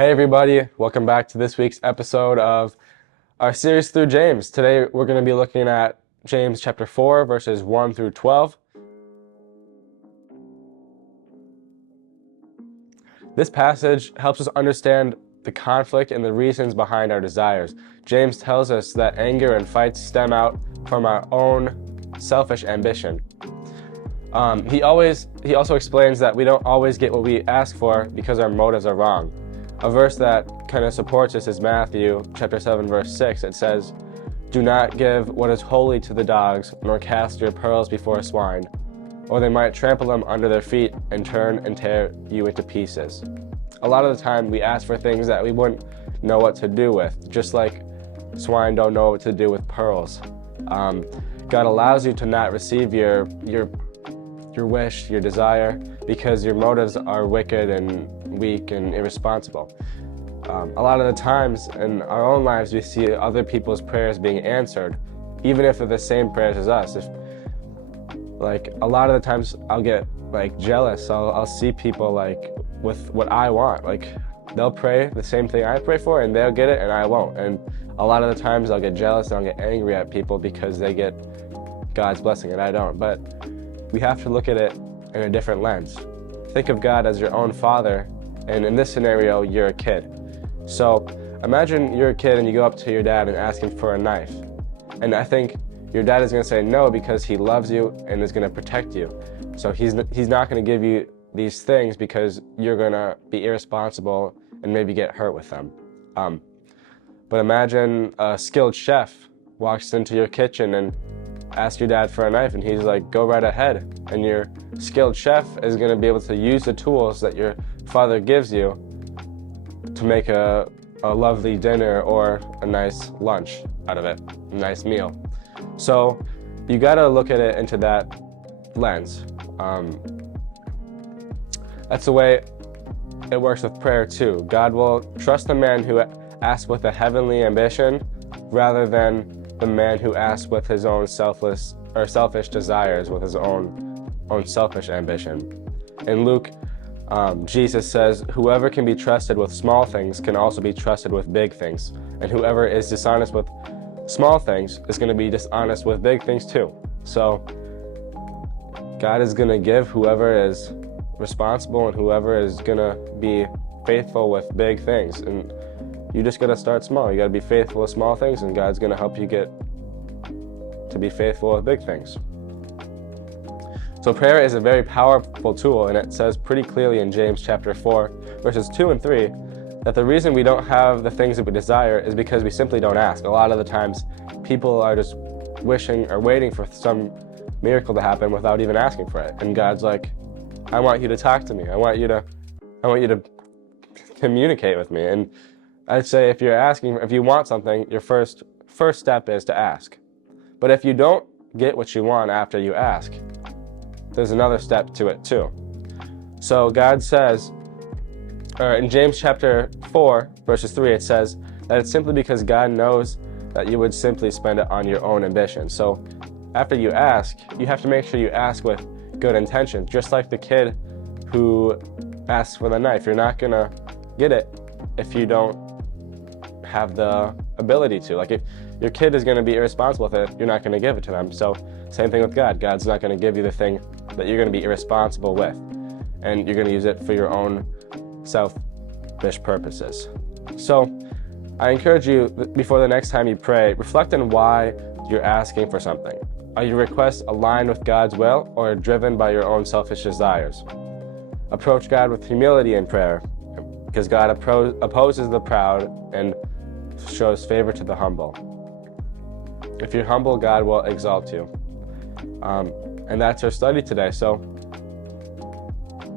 Hey everybody, welcome back to this week's episode of our series through James. Today we're going to be looking at James chapter 4 verses 1 through 12. This passage helps us understand the conflict and the reasons behind our desires. James tells us that anger and fights stem out from our own selfish ambition. He also explains that we don't always get what we ask for because our motives are wrong. A verse that kind of supports this is Matthew chapter 7 verse 6. It says, "Do not give what is holy to the dogs, nor cast your pearls before swine, or they might trample them under their feet and turn and tear you into pieces." A lot of the time we ask for things that we wouldn't know what to do with, just like swine don't know what to do with pearls. God allows you to not receive your wish, your desire, because your motives are wicked and weak and irresponsible. A lot of the times in our own lives we see other people's prayers being answered, even if they're the same prayers as us. A lot of the times I'll get jealous. I'll see people with what I want. They'll pray the same thing I pray for and they'll get it and I won't. And a lot of the times I'll get jealous and I'll get angry at people because they get God's blessing and I don't. But we have to look at it in a different lens. Think of God as your own father, and in this scenario, you're a kid. So imagine you're a kid and you go up to your dad and ask him for a knife. And I think your dad is going to say no because he loves you and is going to protect you. So he's not going to give you these things because you're going to be irresponsible and maybe get hurt with them. But imagine a skilled chef walks into your kitchen and ask your dad for a knife and he's like, go right ahead. And your skilled chef is going to be able to use the tools that your father gives you to make a lovely dinner or a nice lunch out of it, a nice meal. So you got to look at it into that lens. That's the way it works with prayer too. God will trust the man who asks with a heavenly ambition rather than the man who asks with his own selfish desires, with his own selfish ambition. In Luke, Jesus says, "Whoever can be trusted with small things can also be trusted with big things, and whoever is dishonest with small things is going to be dishonest with big things too." So God is going to give whoever is responsible and whoever is going to be faithful with big things. And you just got to start small. You got to be faithful with small things, and God's going to help you get to be faithful with big things. So prayer is a very powerful tool, and it says pretty clearly in James chapter 4, verses 2 and 3, that the reason we don't have the things that we desire is because we simply don't ask. A lot of the times, people are just wishing or waiting for some miracle to happen without even asking for it. And God's like, I want you to talk to me. I want you to communicate with me. And I'd say if you want something, your first step is to ask. But if you don't get what you want after you ask, there's another step to it too. So God says, or in James chapter 4, verses 3, it says that it's simply because God knows that you would simply spend it on your own ambition. So after you ask, you have to make sure you ask with good intention. Just like the kid who asks for the knife, you're not going to get it if you don't have the ability to. If your kid is going to be irresponsible with it, you're not going to give it to them. So same thing with God. God's not going to give you the thing that you're going to be irresponsible with, and you're going to use it for your own selfish purposes. So I encourage you, before the next time you pray, reflect on why you're asking for something. Are your requests aligned with God's will or driven by your own selfish desires? Approach God with humility in prayer, because God opposes the proud and shows favor to the humble. If you're humble, God will exalt you. And that's our study today. So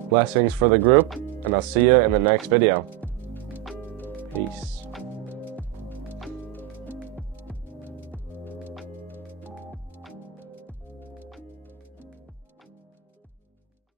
blessings for the group, and I'll see you in the next video. Peace.